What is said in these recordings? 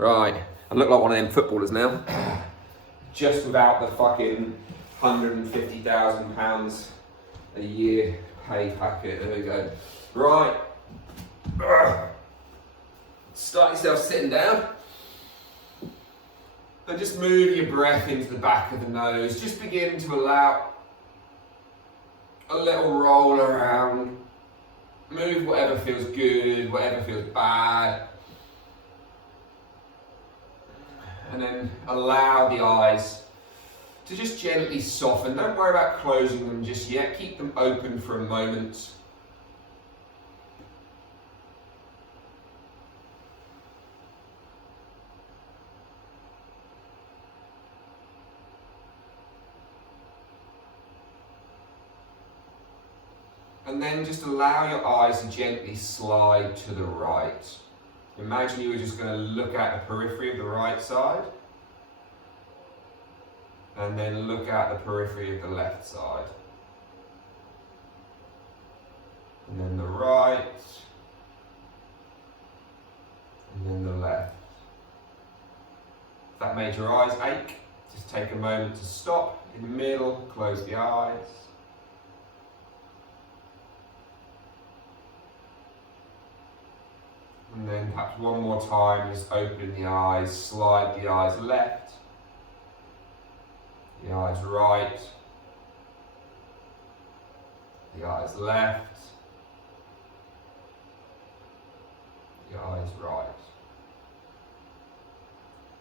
Right, I look like one of them footballers now. Just without the fucking £150,000 a year pay packet. There we go. Right. Start yourself sitting down. And just move your breath into the back of the nose. Just begin to allow a little roll around. Move whatever feels good, whatever feels bad. And then allow the eyes to just gently soften. Don't worry about closing them just yet. Keep them open for a moment. And then just allow your eyes to gently slide to the right. Imagine you were just going to look at the periphery of the right side. And then look at the periphery of the left side. And then the right. And then the left. If that made your eyes ache, just take a moment to stop in the middle, close the eyes. And then perhaps one more time, just open the eyes, slide the eyes left, the eyes right, the eyes left, the eyes right.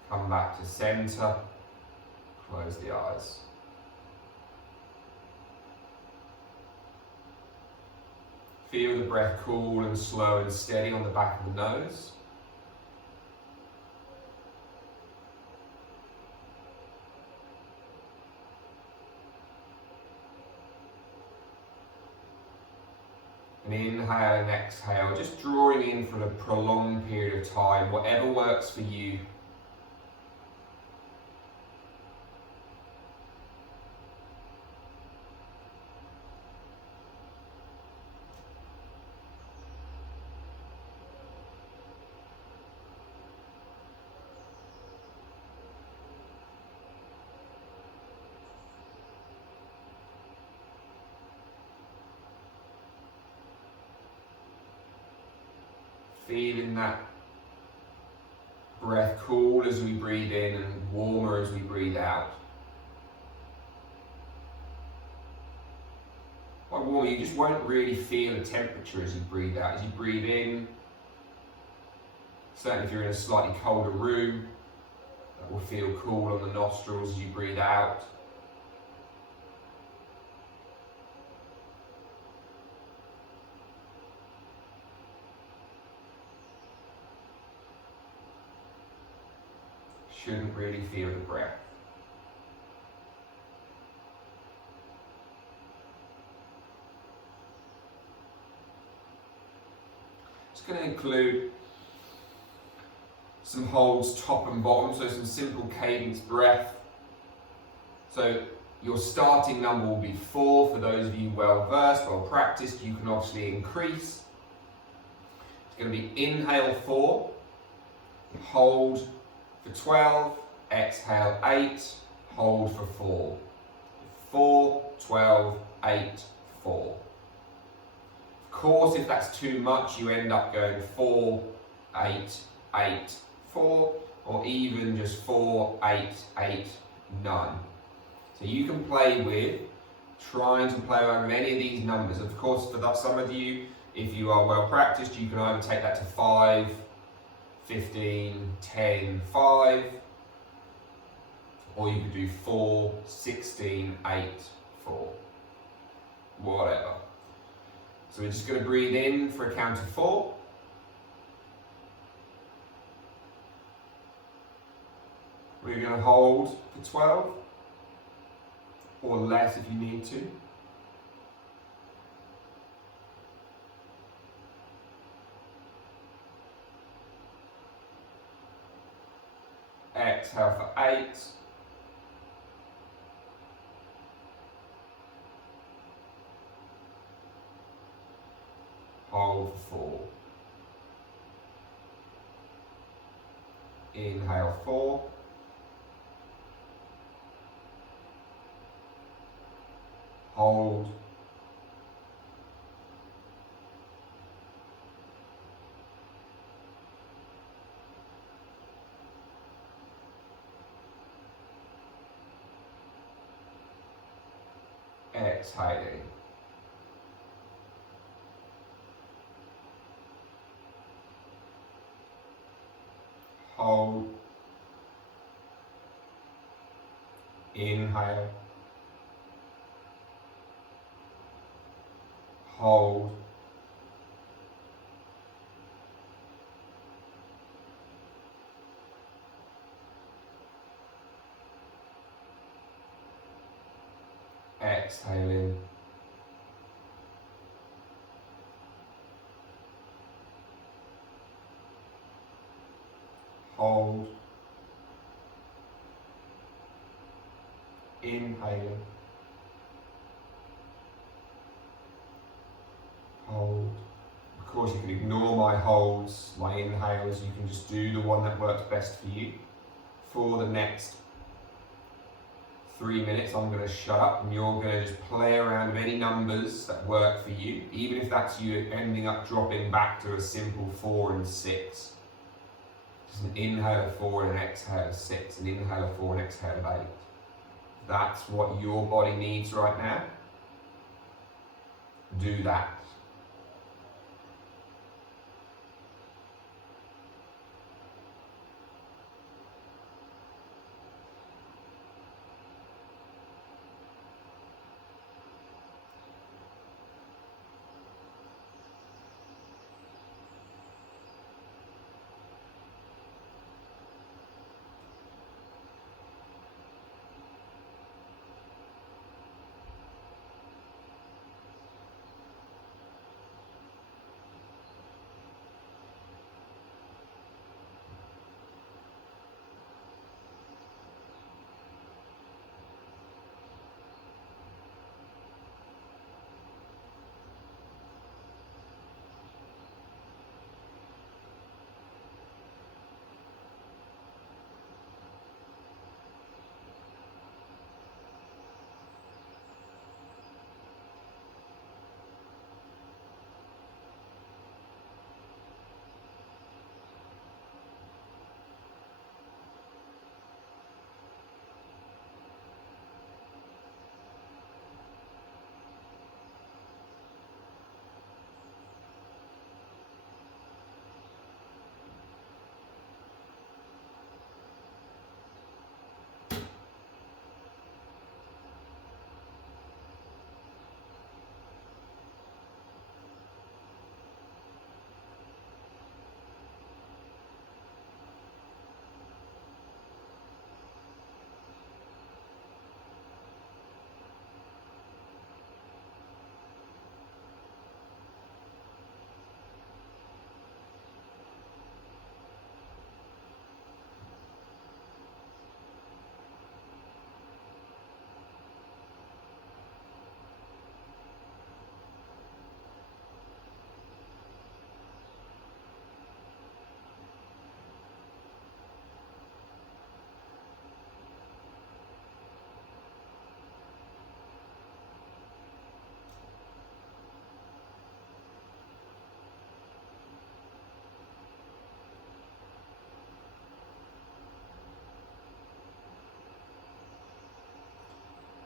Come back to center, close the eyes. Feel the breath cool and slow and steady on the back of the nose. And inhale and exhale, just drawing in for a prolonged period of time, whatever works for you. Feeling that breath cool as we breathe in and warmer as we breathe out. By warmer, you just won't really feel the temperature as you breathe out. As you breathe in, certainly if you're in a slightly colder room, that will feel cool on the nostrils as you breathe out. Shouldn't really feel the breath. It's going to include some holds top and bottom, so some simple cadence breath. So your starting number will be 4. For those of you well versed, well practiced, you can obviously increase. It's going to be inhale 4, hold for 12, exhale 8, hold for 4. 4, 12, 8, 4. Of course, if that's too much, you end up going 4, 8, 8, 4, or even just 4, 8, 8, none. So you can play with trying to play around with any of these numbers. Of course, for some of you, if you are well practiced, you can either take that to 5, 15, 10, 5, or you could do 4, 16, 8, 4, whatever. So we're just going to breathe in for a count of 4. We're going to hold for 12, or less if you need to. Exhale for 8. Hold for 4. Inhale, 4. Hold. Exhaling. Hold. Inhale. Hold. Exhaling. Hold. Inhaling. Hold. Of course, you can ignore my holds, my inhales. You can just do the one that works best for you. For the next 3 minutes, I'm going to shut up and you're going to just play around with any numbers that work for you, even if that's you ending up dropping back to a simple 4 and 6. Just an inhale of 4 and an exhale of 6, an inhale of 4 and exhale of 8. That's what your body needs right now. Do that.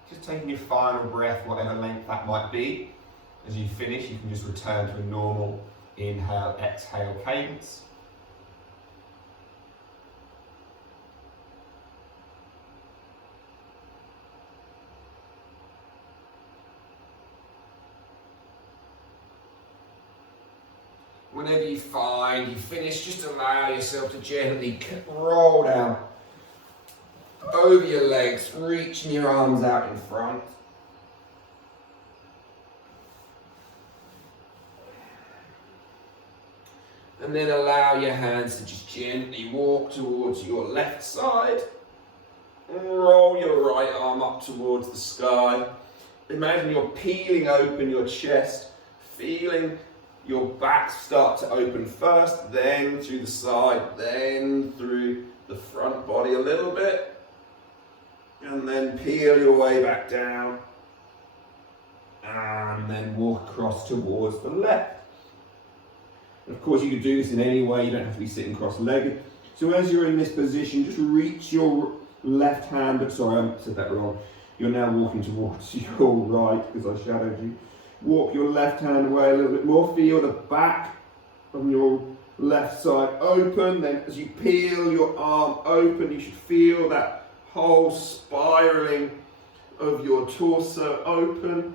Just taking your final breath, whatever length that might be. As you finish, you can just return to a normal inhale, exhale cadence. Whenever you find you finish, just allow yourself to gently roll down over your legs, reaching your arms out in front. And then allow your hands to just gently walk towards your left side. Roll your right arm up towards the sky. Imagine you're peeling open your chest, feeling your back start to open first, then through the side, then through little bit, and then peel your way back down, and then walk across towards the left. And of course, you can do this in any way, you don't have to be sitting cross-legged. So as you're in this position, just reach your left hand, sorry, I said that wrong. You're now walking towards your right because I shadowed you. Walk your left hand away a little bit more, feel the back of your left side open. Then as you peel your arm open, you should feel that whole spiraling of your torso open.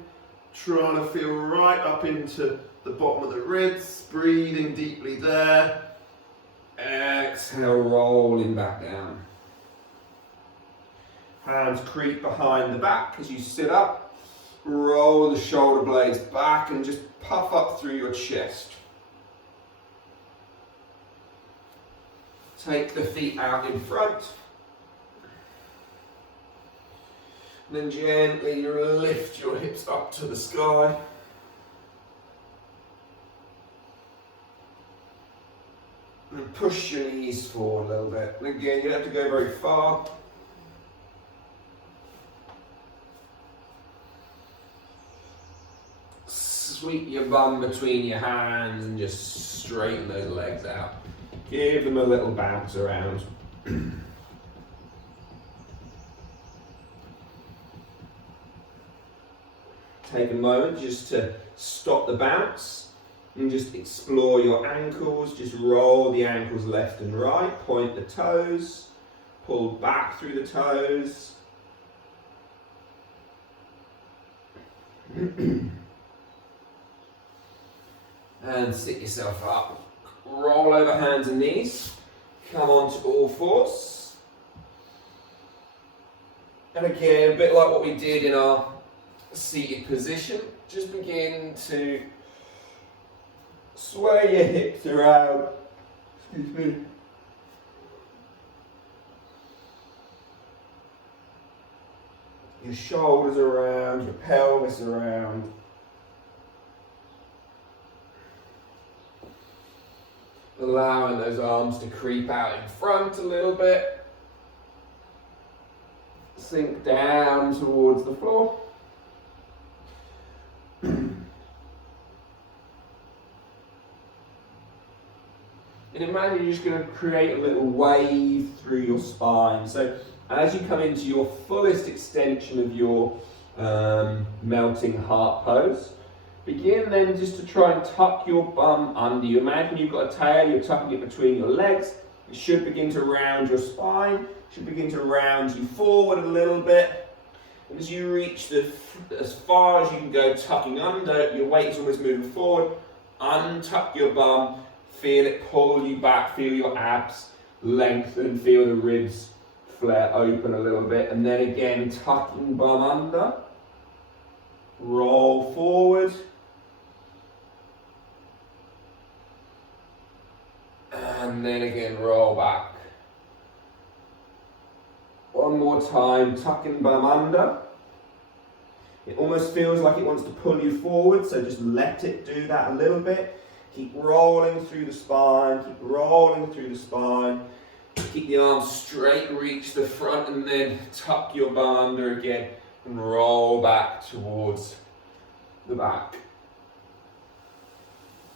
Trying to feel right up into the bottom of the ribs, breathing deeply there. Exhale, rolling back down. Hands creep behind the back as you sit up. Roll the shoulder blades back and just puff up through your chest. Take the feet out in front. Then gently lift your hips up to the sky. And push your knees forward a little bit. And again, you don't have to go very far. Sweep your bum between your hands and just straighten those legs out. Give them a little bounce around. Take a moment just to stop the bounce and just explore your ankles. Just roll the ankles left and right, point the toes, pull back through the toes. And sit yourself up. Roll over hands and knees. Come on to all fours. And again, a bit like what we did in our seated position, just begin to sway your hips around. Excuse me. Your shoulders around, your pelvis around. Allowing those arms to creep out in front a little bit. Sink down towards the floor. And imagine you're just going to create a little wave through your spine. So as you come into your fullest extension of your melting heart pose, begin then just to try and tuck your bum under you. Imagine you've got a tail, you're tucking it between your legs. It should begin to round your spine, should begin to round you forward a little bit. And as you reach as far as you can go tucking under, your weight's almost moving forward, untuck your bum, feel it pull you back, feel your abs lengthen, feel the ribs flare open a little bit. And then again, tucking bum under, roll forward. And then again, roll back. One more time, tucking bum under. It almost feels like it wants to pull you forward, so just let it do that a little bit. Keep rolling through the spine, keep rolling through the spine. Keep the arms straight and reach the front, and then tuck your bum under again and roll back towards the back.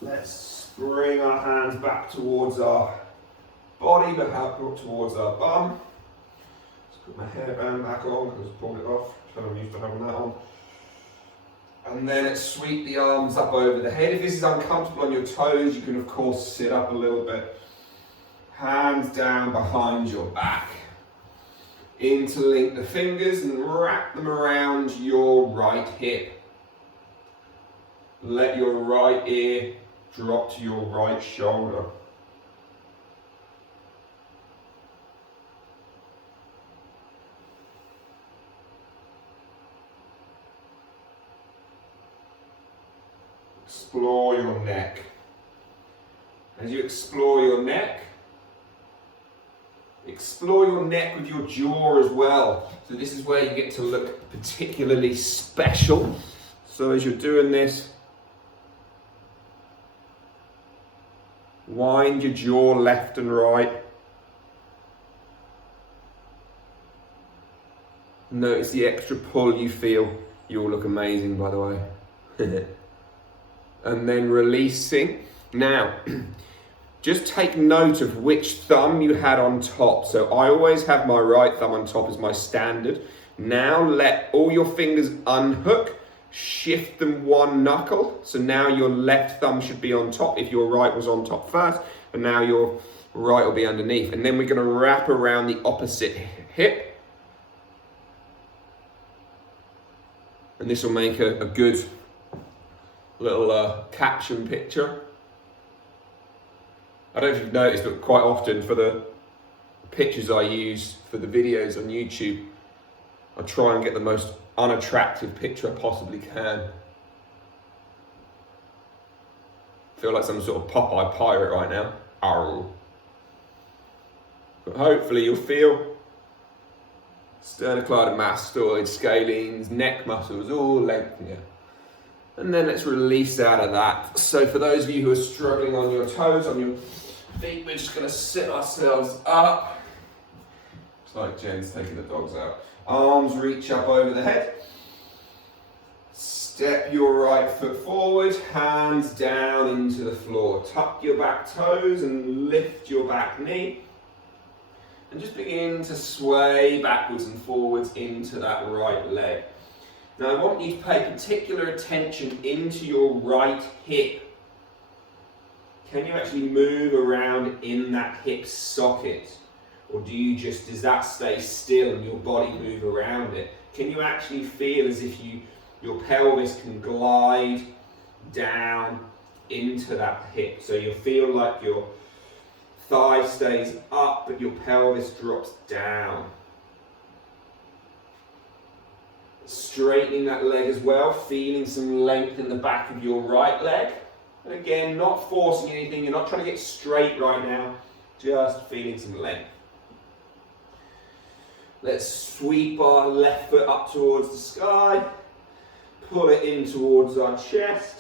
Let's bring our hands back towards our body, but towards our bum. Let's put my hairband back on because I pulled it off, so I'm used to having that on. And then let's sweep the arms up over the head. If this is uncomfortable on your toes, you can of course sit up a little bit. Hands down behind your back. Interlink the fingers and wrap them around your right hip. Let your right ear drop to your right shoulder. Explore your neck. As you explore your neck with your jaw as well. So this is where you get to look particularly special. So as you're doing this, wind your jaw left and right. Notice the extra pull you feel. You all look amazing, by the way. And then releasing. Now, just take note of which thumb you had on top. So I always have my right thumb on top as my standard. Now let all your fingers unhook, shift them one knuckle. So now your left thumb should be on top if your right was on top first. And now your right will be underneath. And then we're gonna wrap around the opposite hip. And this will make a good little caption picture. I don't know if you've noticed, but quite often for the pictures I use for the videos on YouTube, I try and get the most unattractive picture I possibly can. I feel like some sort of Popeye pirate right now. Arr. But hopefully you'll feel sternocleidomastoid, scalenes, neck muscles all lengthening. And then let's release out of that. So for those of you who are struggling on your toes, on your feet, we're just going to sit ourselves up. It's like Jen's taking the dogs out. Arms reach up over the head. Step your right foot forward, hands down into the floor. Tuck your back toes and lift your back knee. And just begin to sway backwards and forwards into that right leg. Now I want you to pay particular attention into your right hip. Can you actually move around in that hip socket? Or does that stay still and your body move around it? Can you actually feel as if your pelvis can glide down into that hip? So you feel like your thigh stays up, but your pelvis drops down. Straightening that leg as well, feeling some length in the back of your right leg. And again, not forcing anything, you're not trying to get straight right now, just feeling some length. Let's sweep our left foot up towards the sky, pull it in towards our chest,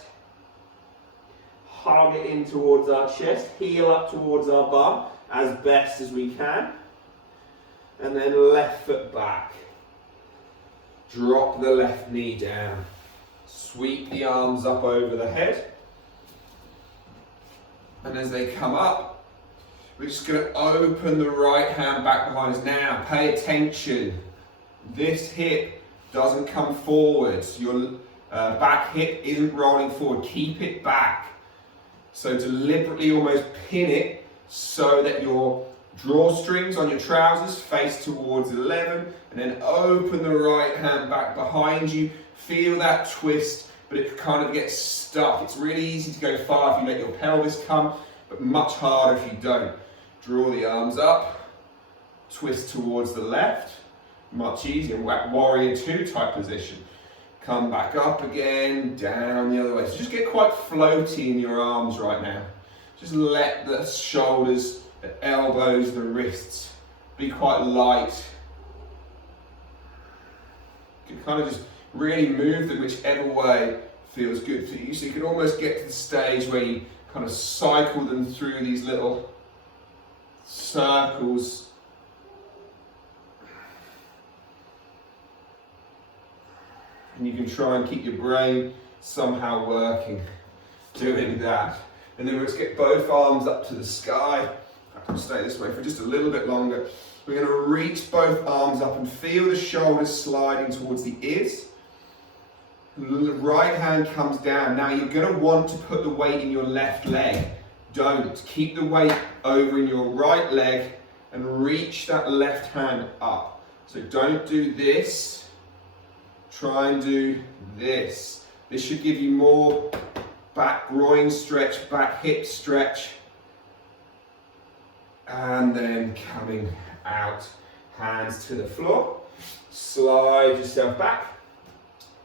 hug it in towards our chest, heel up towards our bum as best as we can, and then left foot back. Drop the left knee down, sweep the arms up over the head, and as they come up, we're just going to open the right hand back behind us. Now, pay attention. This hip doesn't come forwards. Your back hip isn't rolling forward. Keep it back. So deliberately almost pin it so that your drawstrings on your trousers face towards 11, and then open the right hand back behind you. Feel that twist, but it kind of gets stuck. It's really easy to go far if you let your pelvis come, but much harder if you don't. Draw the arms up, twist towards the left, much easier. Warrior 2 type position. Come back up again, down the other way. So just get quite floaty in your arms right now. Just let the shoulders, the elbows, the wrists be quite light. You can kind of just really move them whichever way feels good for you. So you can almost get to the stage where you kind of cycle them through these little circles. And you can try and keep your brain somehow working, doing that. And then we'll just get both arms up to the sky. I can stay this way for just a little bit longer. We're going to reach both arms up and feel the shoulders sliding towards the ears. The right hand comes down. Now you're going to want to put the weight in your left leg. Don't. Keep the weight over in your right leg and reach that left hand up. So don't do this. Try and do this. This should give you more back groin stretch, back hip stretch. And then coming out, hands to the floor. Slide yourself back.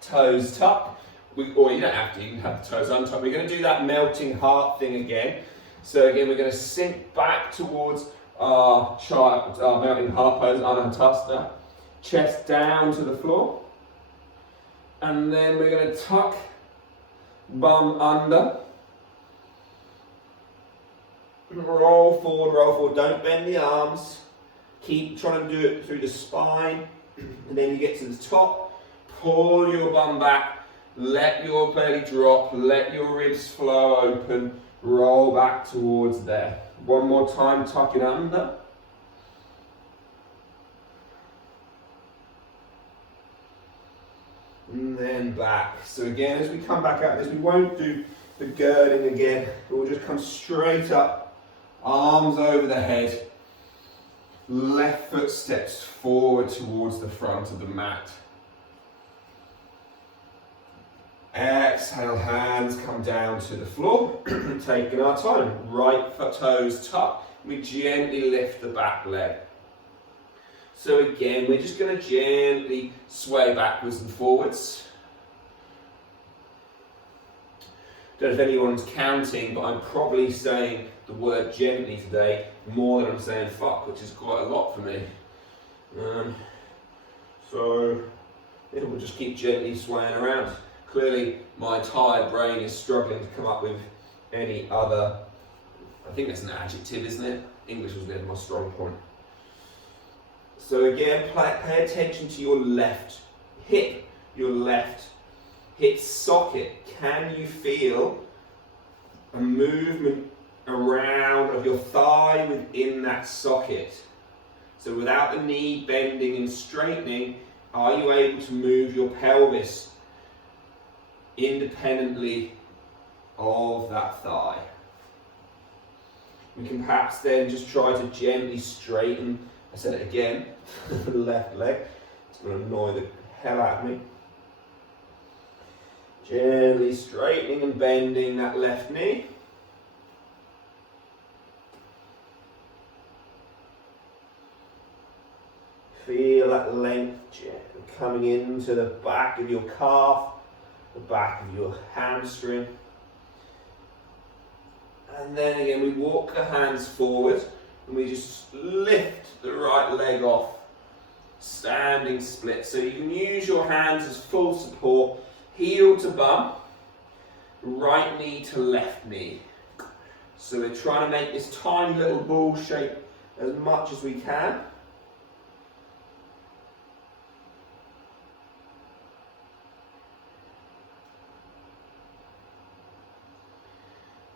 Toes tucked. Or you don't have to even have the toes untucked. We're going to do that melting heart thing again. So again, we're going to sink back towards our melting heart pose, Anahasana. Chest down to the floor. And then we're going to tuck bum under. Roll forward, roll forward. Don't bend the arms. Keep trying to do it through the spine. And then you get to the top, pull your bum back, let your belly drop, let your ribs flow open, roll back towards there. One more time, tuck it under. And then back. So again, as we come back out of this, we won't do the girding again. We'll just come straight up, arms over the head. Left foot steps forward towards the front of the mat. Exhale, hands come down to the floor. Taking our time. Right foot toes tuck. We gently lift the back leg. So again, we're just going to gently sway backwards and forwards. Don't know if anyone's counting, but I'm probably saying the word gently today more than I'm saying fuck, which is quite a lot for me. So it will just keep gently swaying around. Clearly my tired brain is struggling to come up with any other, I think that's an adjective, isn't it? English was never my strong point. So again, pay attention to your left hip, your left hip socket. Can you feel a movement around of your thigh within that socket? So without the knee bending and straightening, are you able to move your pelvis independently of that thigh? We can perhaps then just try to gently straighten, I said it again, the left leg. It's going to annoy the hell out of me. Gently straightening and bending that left knee. Feel that length coming into the back of your calf, the back of your hamstring. And then again, we walk the hands forward and we just lift the right leg off. Standing split. So you can use your hands as full support. Heel to bum, right knee to left knee. So we're trying to make this tiny little ball shape as much as we can.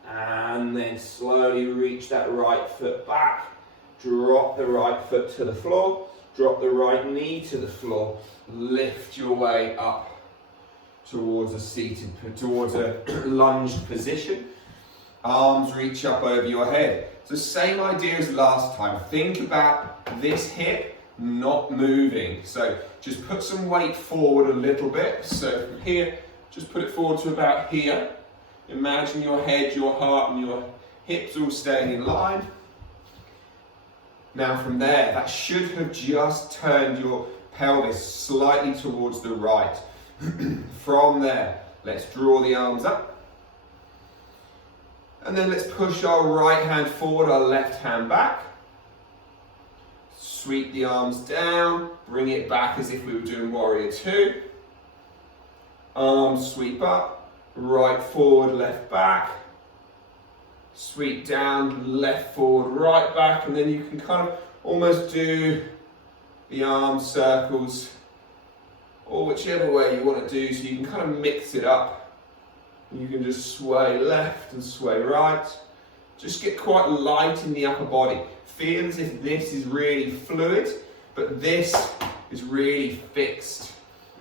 And then slowly reach that right foot back. Drop the right foot to the floor. Drop the right knee to the floor. Lift your way up towards a lunged position. Arms reach up over your head. It's the same idea as last time. Think about this hip not moving. So just put some weight forward a little bit. So from here, just put it forward to about here. Imagine your head, your heart, and your hips all staying in line. Now from there, that should have just turned your pelvis slightly towards the right. From there, let's draw the arms up. And then let's push our right hand forward, our left hand back. Sweep the arms down, bring it back as if we were doing warrior two. Arms sweep up, right forward, left back. Sweep down, left forward, right back. And then you can kind of almost do the arm circles or whichever way you want to do, so you can kind of mix it up. You can just sway left and sway right. Just get quite light in the upper body. Feel as if this is really fluid, but this is really fixed.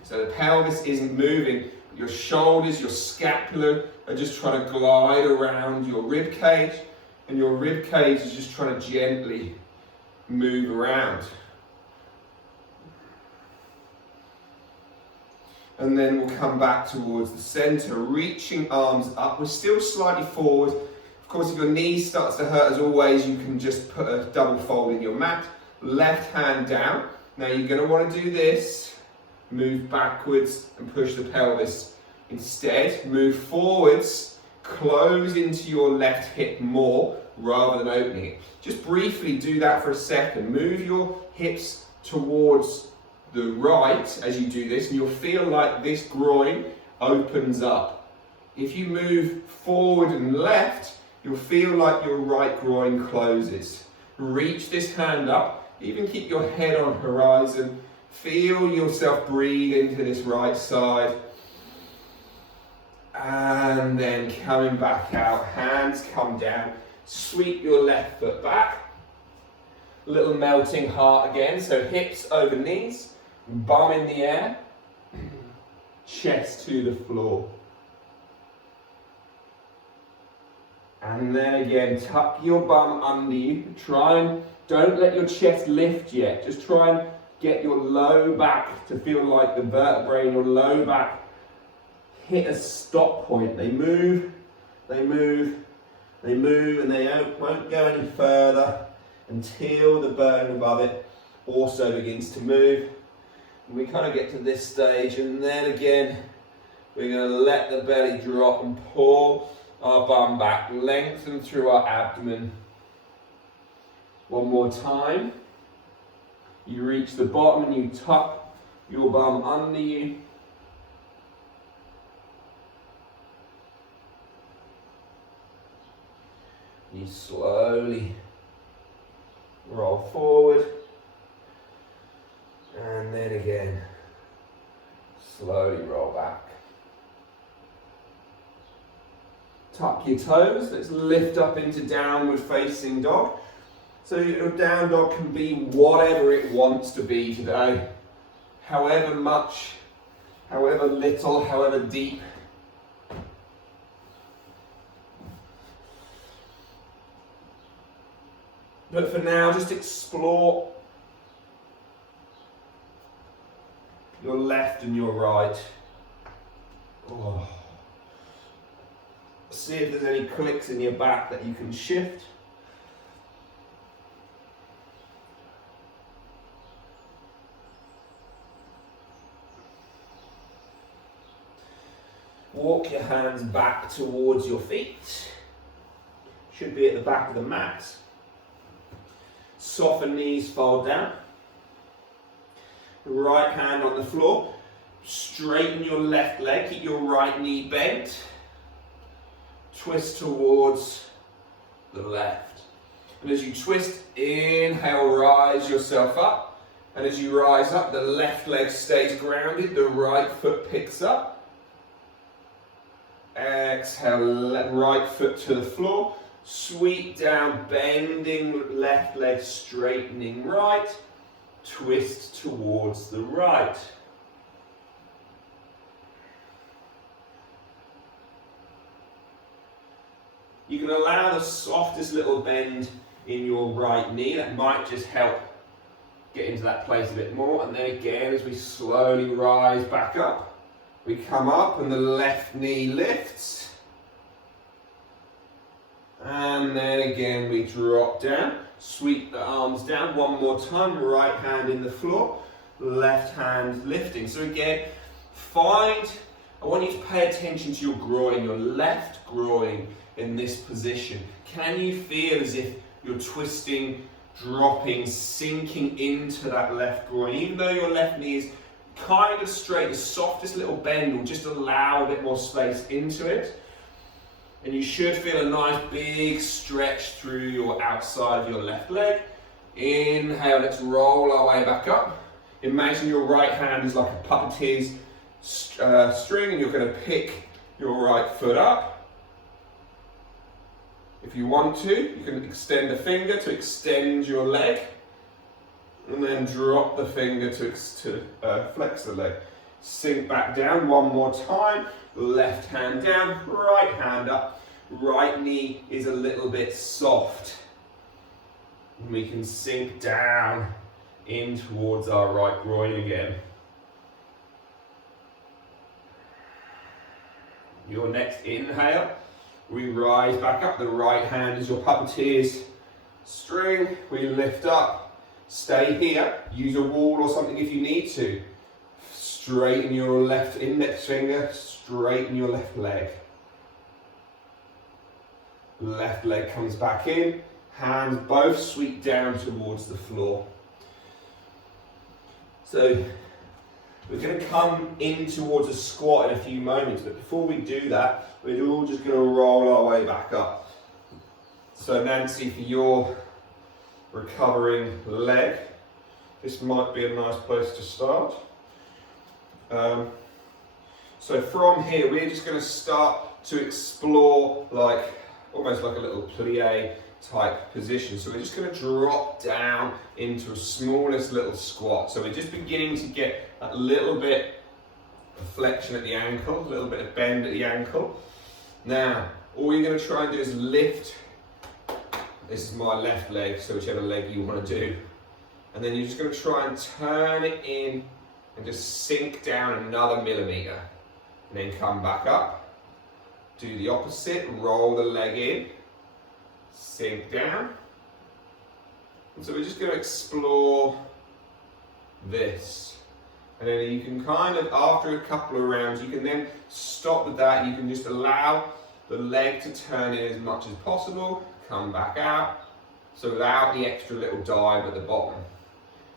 So the pelvis isn't moving. Your shoulders, your scapula are just trying to glide around your rib cage, and your rib cage is just trying to gently move around. And then we'll come back towards the center, reaching arms up. We're still slightly forward. Of course, if your knee starts to hurt, as always, you can just put a double fold in your mat. Left hand down. Now you're going to want to do this. Move backwards and push the pelvis. Instead, move forwards, close into your left hip more rather than opening it. Just briefly do that for a second. Move your hips towards the right as you do this, and you'll feel like this groin opens up. If you move forward and left, you'll feel like your right groin closes. Reach this hand up, even keep your head on horizon. Feel yourself breathe into this right side. And then coming back out, hands come down. Sweep your left foot back. Little melting heart again, so hips over knees, bum in the air, chest to the floor. And then again, tuck your bum under you. Don't let your chest lift yet. Just try and get your low back to feel like the vertebrae in your low back hit a stop point. They move, they move, they move, and they won't go any further until the bone above it also begins to move. And we kind of get to this stage, and then again, we're going to let the belly drop and pull our bum back, lengthen through our abdomen. One more time. You reach the bottom and you tuck your bum under you. You slowly roll forward, and then again, slowly roll back. Tuck your toes. Let's lift up into downward facing dog. So your down dog can be whatever it wants to be today. However much, however little, however deep. But for now, just explore your left and your right. Oh. See if there's any clicks in your back that you can shift. Walk your hands back towards your feet. Should be at the back of the mat. Soften knees, fold down. Right hand on the floor. Straighten your left leg, keep your right knee bent. Twist towards the left. And as you twist, inhale, rise yourself up. And as you rise up, the left leg stays grounded, the right foot picks up. Exhale, right foot to the floor. Sweep down, bending left leg, straightening right. Twist towards the right. You can allow the softest little bend in your right knee. That might just help get into that place a bit more. And then again, as we slowly rise back up, we come up and the left knee lifts. And then again, we drop down. Sweep the arms down. One more time. Right hand in the floor. Left hand lifting. So again, I want you to pay attention to your groin, your left groin in this position. Can you feel as if you're twisting, dropping, sinking into that left groin? Even though your left knee is kind of straight, the softest little bend will just allow a bit more space into it. And you should feel a nice big stretch through your outside of your left leg. Inhale, let's roll our way back up. Imagine your right hand is like a puppeteer's string, and you're going to pick your right foot up. If you want to, you can extend the finger to extend your leg, and then drop the finger to flex the leg. Sink back down one more time. Left hand down, right hand up. Right knee is a little bit soft. And we can sink down in towards our right groin again. Your next inhale, we rise back up. The right hand is your puppeteer's string. We lift up. Stay here. Use a wall or something if you need to. Straighten your left index finger. Straighten your left leg. Left leg comes back in. Hands both sweep down towards the floor. So we're going to come in towards a squat in a few moments, but before we do that, we're all just going to roll our way back up. So Nancy, for your recovering leg, this might be a nice place to start. So from here, we're just going to start to explore almost like a little plie type position. So we're just going to drop down into a smallest little squat. So we're just beginning to get that little bit of flexion at the ankle, a little bit of bend at the ankle. Now, all you're going to try and do is lift. This is my left leg, so whichever leg you want to do. And then you're just going to try and turn it in and just sink down another millimetre. And then come back up. Do the opposite, roll the leg in, sink down. And so we're just going to explore this. And then you can kind of, after a couple of rounds, you can then stop with that. You can just allow the leg to turn in as much as possible, come back out. So without the extra little dive at the bottom.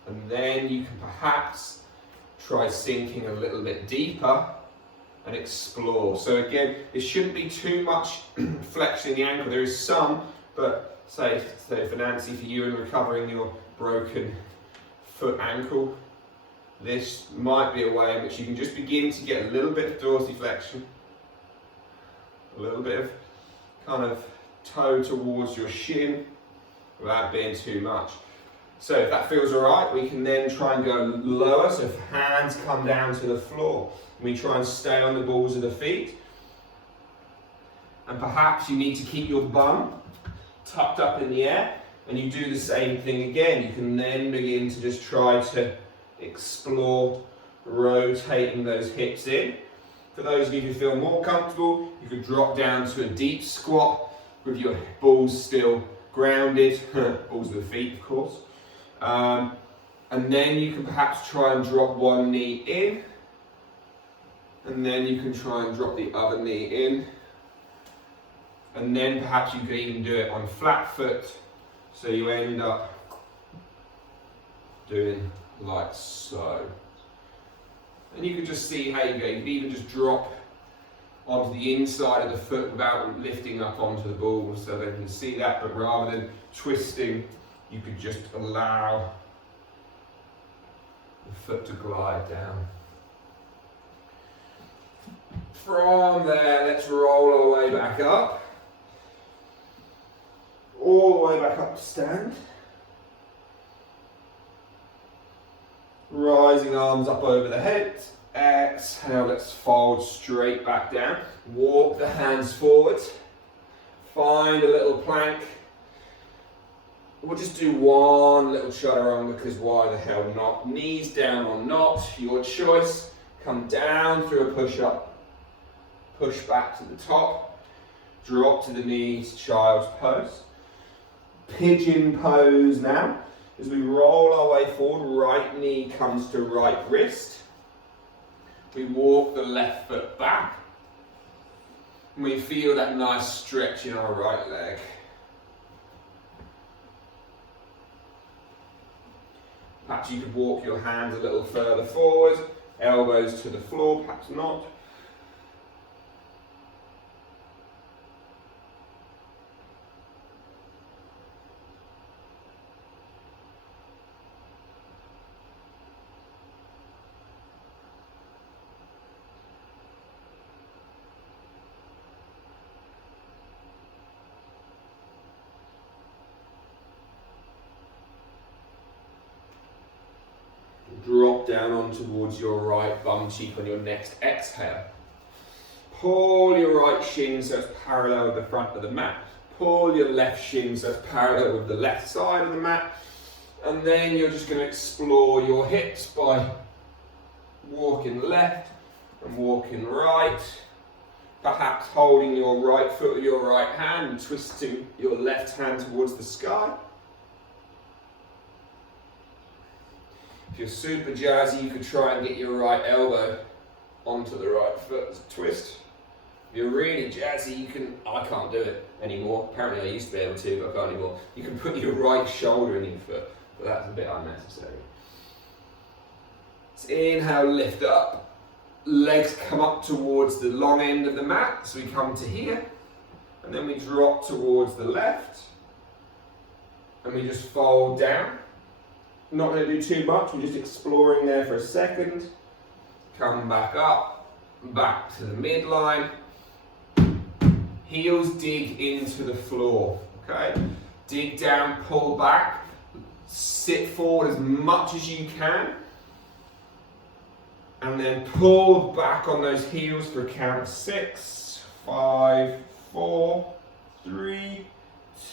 And then you can perhaps try sinking a little bit deeper and explore. So again, it shouldn't be too much flexion in the ankle. There is some, but say for Nancy, for you in recovering your broken foot ankle, this might be a way in which you can just begin to get a little bit of dorsiflexion, a little bit of kind of toe towards your shin without being too much. So if that feels all right, we can then try and go lower. So if hands come down to the floor, we try and stay on the balls of the feet. And perhaps you need to keep your bum tucked up in the air, and you do the same thing again. You can then begin to just try to explore rotating those hips in. For those of you who feel more comfortable, you could drop down to a deep squat with your balls still grounded, balls of the feet of course. And then you can perhaps try and drop one knee in, and then you can try and drop the other knee in, and then perhaps you could even do it on flat foot, so you end up doing like so. And you can just see how you go. You can even just drop onto the inside of the foot without lifting up onto the balls, so they can see that, but rather than twisting, you could just allow the foot to glide down. From there, let's roll our way back up. All the way back up to stand. Rising arms up over the head. Exhale, let's fold straight back down. Walk the hands forward. Find a little plank. We'll just do one little chaturanga because why the hell not? Knees down or not, your choice. Come down through a push-up. Push back to the top. Drop to the knees, child's pose. Pigeon pose now. As we roll our way forward, right knee comes to right wrist. We walk the left foot back. And we feel that nice stretch in our right leg. Perhaps you could walk your hands a little further forward, elbows to the floor, perhaps not. Drop down on towards your right bum cheek on your next exhale. Pull your right shin so it's parallel with the front of the mat. Pull your left shin so it's parallel with the left side of the mat. And then you're just going to explore your hips by walking left and walking right. Perhaps holding your right foot with your right hand and twisting your left hand towards the sky. If you're super jazzy, you could try and get your right elbow onto the right foot as a twist. If you're really jazzy, you can, I can't do it anymore. Apparently I used to be able to, but I can't anymore. You can put your right shoulder in your foot, but that's a bit unnecessary. So inhale, lift up. Legs come up towards the long end of the mat. So we come to here, and then we drop towards the left, and we just fold down. Not going to do too much, we're just exploring there for a second. Come back up, back to the midline. Heels dig into the floor, okay? Dig down, pull back, sit forward as much as you can. And then pull back on those heels for a count of 6, 5, 4, 3,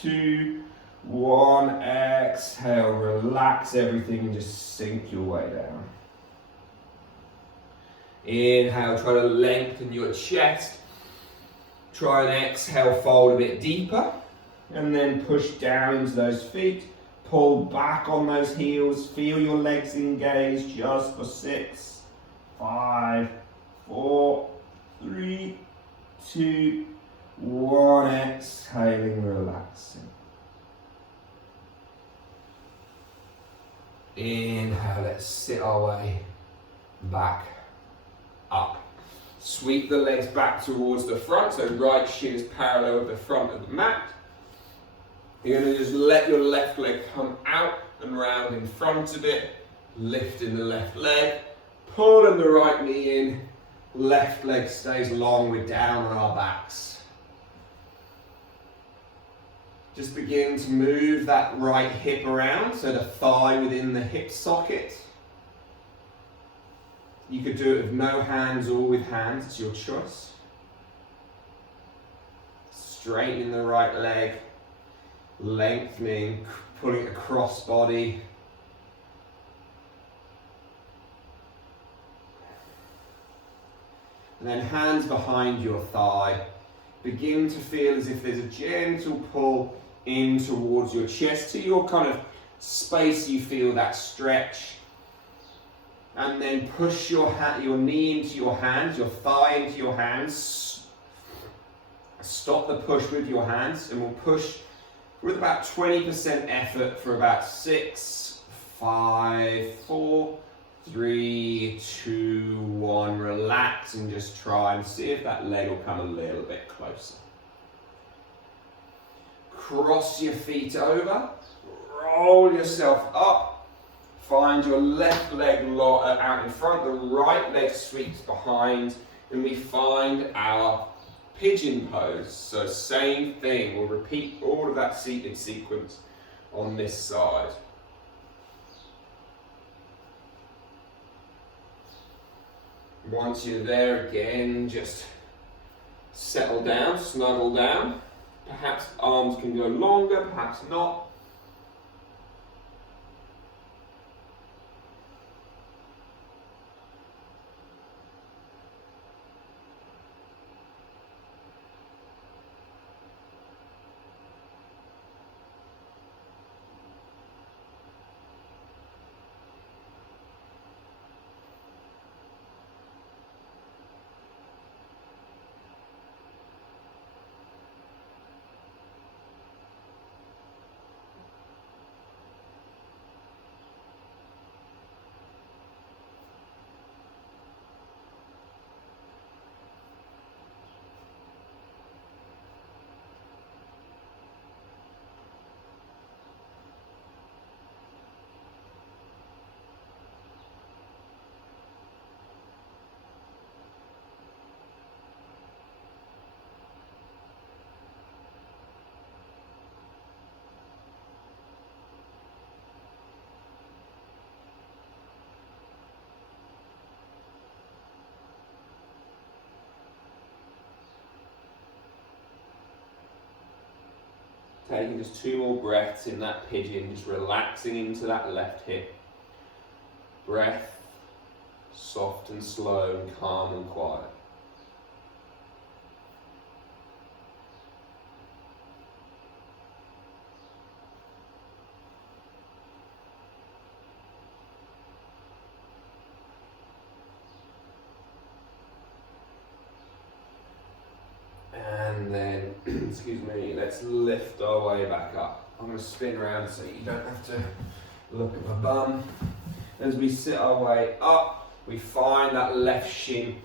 2, 1. Exhale, relax everything and just sink your way down. Inhale, try to lengthen your chest. Try and exhale, fold a bit deeper. And then push down into those feet. Pull back on those heels. Feel your legs engage just for 6, 5, 4, 3, 2, 1. Exhaling, relaxing. Inhale, let's sit our way back up. Sweep the legs back towards the front, so right shin is parallel with the front of the mat. You're going to just let your left leg come out and round in front of it, lifting the left leg, pulling the right knee in, left leg stays long, we're down on our backs. Just begin to move that right hip around, so the thigh within the hip socket. You could do it with no hands or with hands, it's your choice. Straightening the right leg, lengthening, pulling across body. And then hands behind your thigh. Begin to feel as if there's a gentle pull in towards your chest to your kind of space, you feel that stretch. And then push your knee into your hands, your thigh into your hands. Stop the push with your hands and we'll push with about 20% effort for about 6, 5, 4, 3, 2, 1. Relax and just try and see if that leg will come a little bit closer. Cross your feet over, roll yourself up, find your left leg out in front, the right leg sweeps behind, and we find our pigeon pose. So same thing, we'll repeat all of that seated sequence on this side. Once you're there again, just settle down, snuggle down. Perhaps arms can go longer, perhaps not. Taking just 2 more breaths in that pigeon, just relaxing into that left hip. Breath, soft and slow and calm and quiet. And then, excuse me, let's lift our way back up. I'm going to spin around so you don't have to look at my bum. As we sit our way up, we find that left shin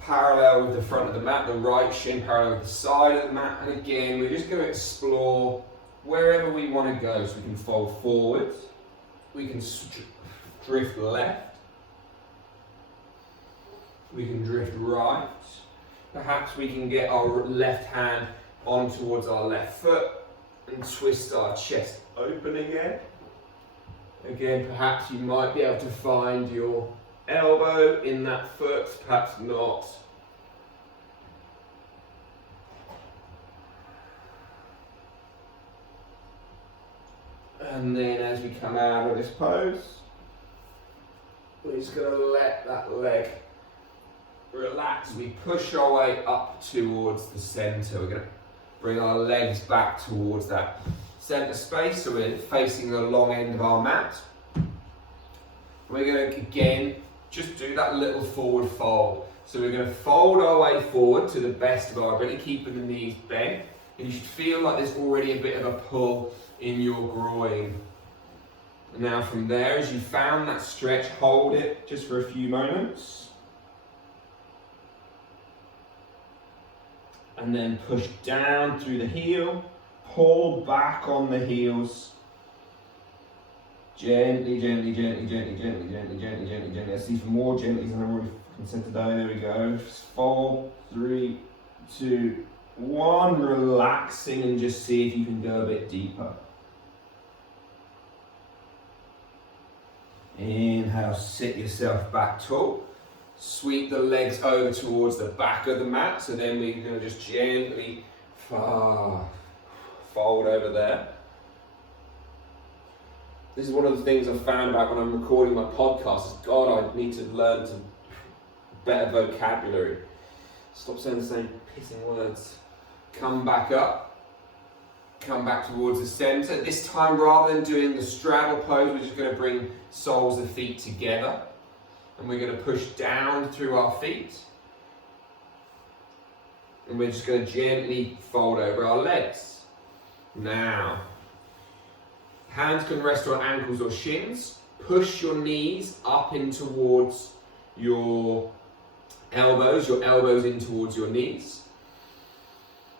parallel with the front of the mat, the right shin parallel with the side of the mat. And again, we're just going to explore wherever we want to go. So we can fold forwards, We can drift left. We can drift right. Perhaps we can get our left hand on towards our left foot and twist our chest open again. Again, perhaps you might be able to find your elbow in that foot, perhaps not. And then as we come out of this pose, we're just going to let that leg relax. We push our way up towards the centre. We're going to bring our legs back towards that centre space, so we're facing the long end of our mat. We're going to, again, just do that little forward fold. So we're going to fold our way forward to the best of our ability, keeping the knees bent. And you should feel like there's already a bit of a pull in your groin. And now from there, as you found that stretch, hold it just for a few moments. And then push down through the heel, pull back on the heels. Gently, gently, gently, gently, gently, gently, gently, gently, gently. Let's see for more gently than I've already said today. There we go. 4, 3, 2, 1. Relaxing, and just see if you can go a bit deeper. Inhale, sit yourself back tall. Sweep the legs over towards the back of the mat. So then we're going to just gently fold over there. This is one of the things I've found about when I'm recording my podcast. Is God, I need to learn to better vocabulary. Stop saying the same pissing words. Come back up. Come back towards the centre. This time, rather than doing the straddle pose, we're just going to bring soles of feet together. And we're going to push down through our feet. And we're just going to gently fold over our legs. Now, hands can rest on ankles or shins. Push your knees up in towards your elbows in towards your knees.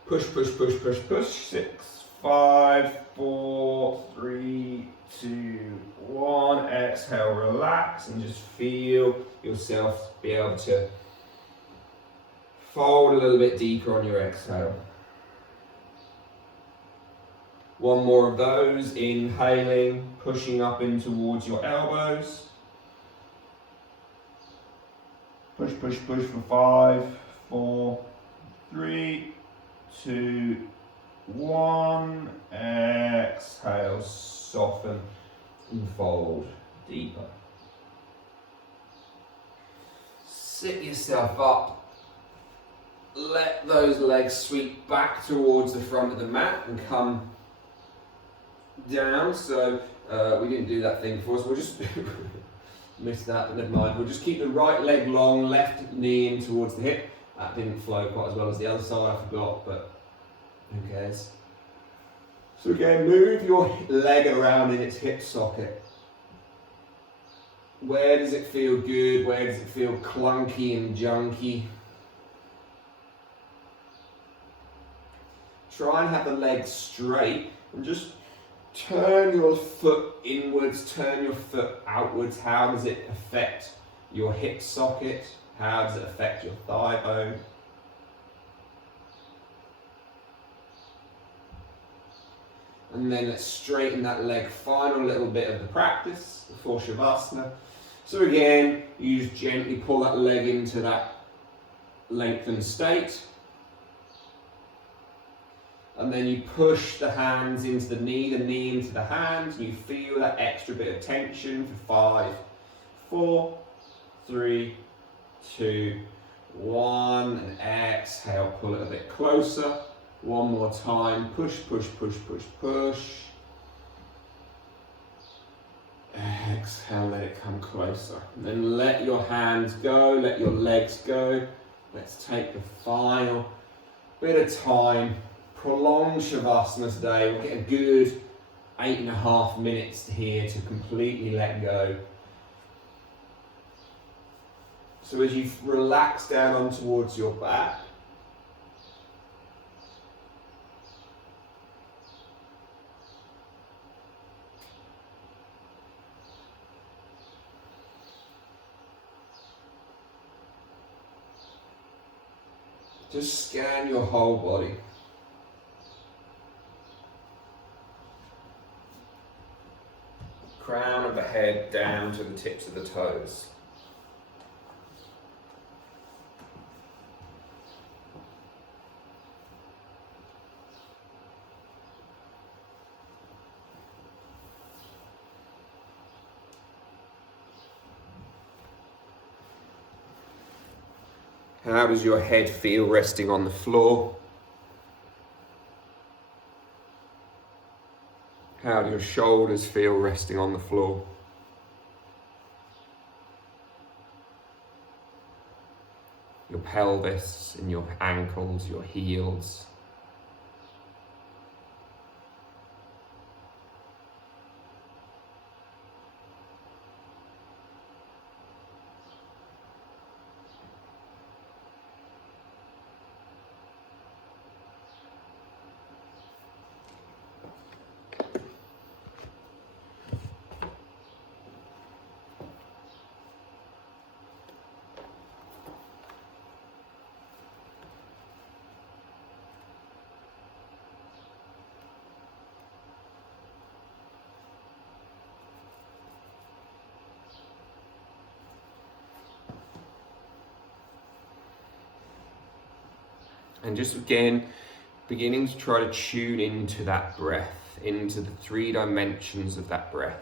Push, push, push, push, push. 6, 5, 4, 3, 2, 1. Exhale, relax, and just feel yourself be able to fold a little bit deeper on your exhale. One more of those. Inhaling, pushing up in towards your elbows. Push, push, push for 5, 4, 3, 2, 1. Exhale, soften and fold deeper. Sit yourself up. Let those legs sweep back towards the front of the mat and come down. So we didn't do that thing before, so we'll just miss that, but never mind. We'll just keep the right leg long, left knee in towards the hip. That didn't flow quite as well as the other side, I forgot, but who cares? So again, move your leg around in its hip socket. Where does it feel good? Where does it feel clunky and junky? Try and have the legs straight and just turn your foot inwards, turn your foot outwards. How does it affect your hip socket? How does it affect your thigh bone? And then let's straighten that leg. Final little bit of the practice before Shavasana. So again, you just gently pull that leg into that lengthened state. And then you push the hands into the knee into the hands. You feel that extra bit of tension for 5, 4, 3, 2, 1. And exhale, pull it a bit closer. One more time. Push, push, push, push, push. Exhale, let it come closer. And then let your hands go, let your legs go. Let's take the final bit of time. Prolonged Shavasana today. We'll get a good 8.5 minutes here to completely let go. So as you relax down on towards your back, Just scan your whole body. Crown of the head down to the tips of the toes. How does your head feel resting on the floor? How do your shoulders feel resting on the floor? Your pelvis and your ankles, your heels. And just again, beginning to try to tune into that breath, into the 3 dimensions of that breath.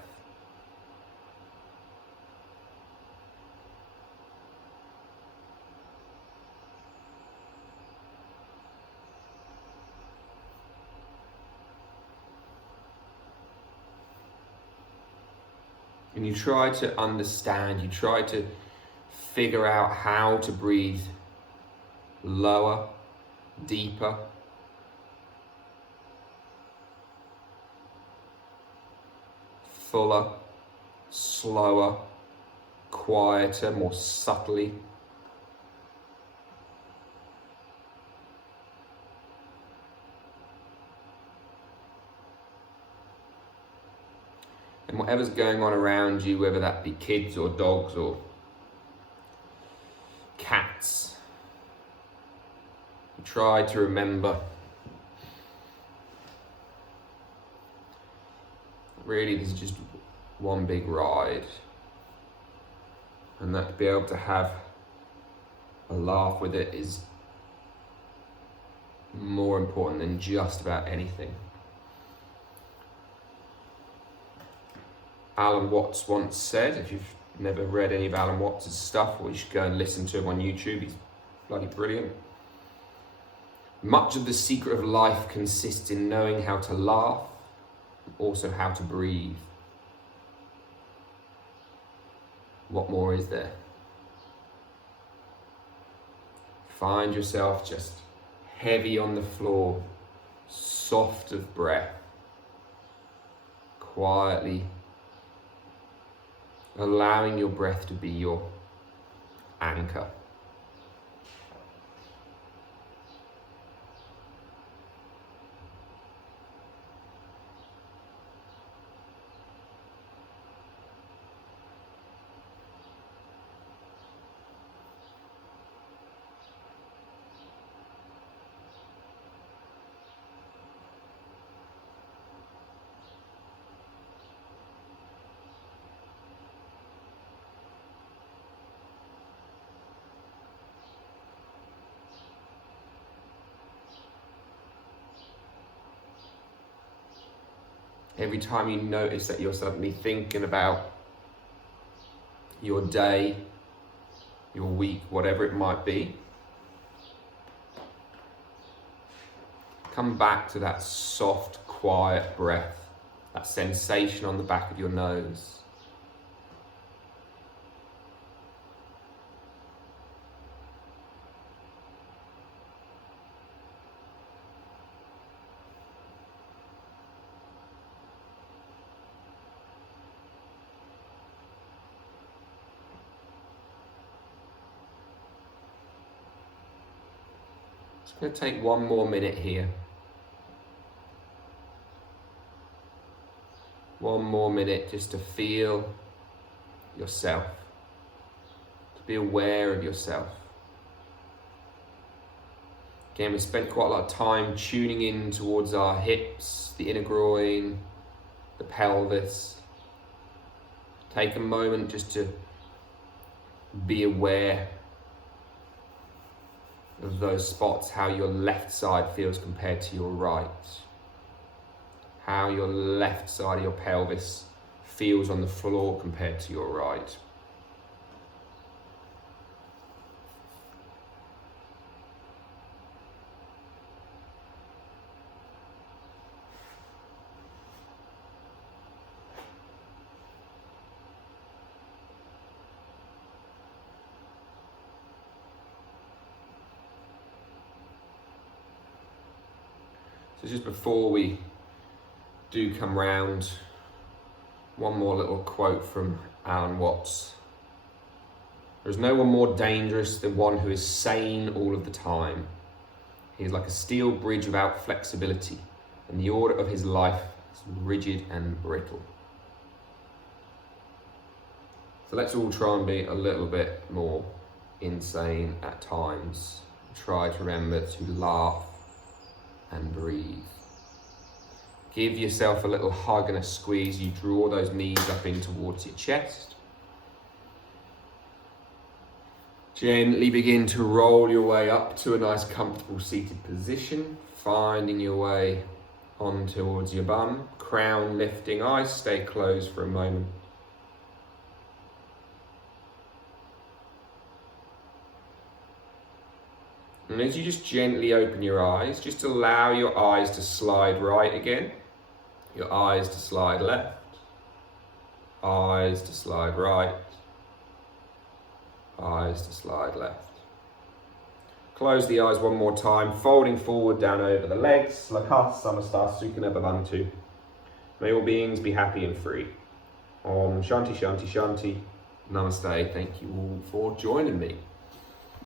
And you try to understand, you try to figure out how to breathe lower, deeper, fuller, slower, quieter, more subtly. And whatever's going on around you, whether that be kids or dogs or cats, try to remember really this is just one big ride, and that to be able to have a laugh with it is more important than just about anything. Alan Watts once said, if you've never read any of Alan Watts' stuff, well, you should go and listen to him on YouTube, he's bloody brilliant. Much of the secret of life consists in knowing how to laugh, also how to breathe. What more is there? Find yourself just heavy on the floor, soft of breath, quietly allowing your breath to be your anchor. Every time you notice that you're suddenly thinking about your day, your week, whatever it might be, come back to that soft, quiet breath, that sensation on the back of your nose. It's going to take one more minute here. One more minute just to feel yourself, to be aware of yourself. Again, we spent quite a lot of time tuning in towards our hips, the inner groin, the pelvis. Take a moment just to be aware of those spots, how your left side feels compared to your right. How your left side of your pelvis feels on the floor compared to your right. So just before we do come round, one more little quote from Alan Watts. There is no one more dangerous than one who is sane all of the time. He is like a steel bridge without flexibility, and the order of his life is rigid and brittle. So let's all try and be a little bit more insane at times. Try to remember to laugh and breathe. Give yourself a little hug and a squeeze. You draw those knees up in towards your chest. Gently begin to roll your way up to a nice comfortable seated position, finding your way on towards your bum. Crown lifting, eyes stay closed for a moment. And as you just gently open your eyes, just allow your eyes to slide right again, your eyes to slide left, eyes to slide right, eyes to slide left. Close the eyes one more time, folding forward down over the legs, Lakha Samastha Sukhana Bhavantu. May all beings be happy and free. Om Shanti Shanti Shanti. Namaste. Thank you all for joining me.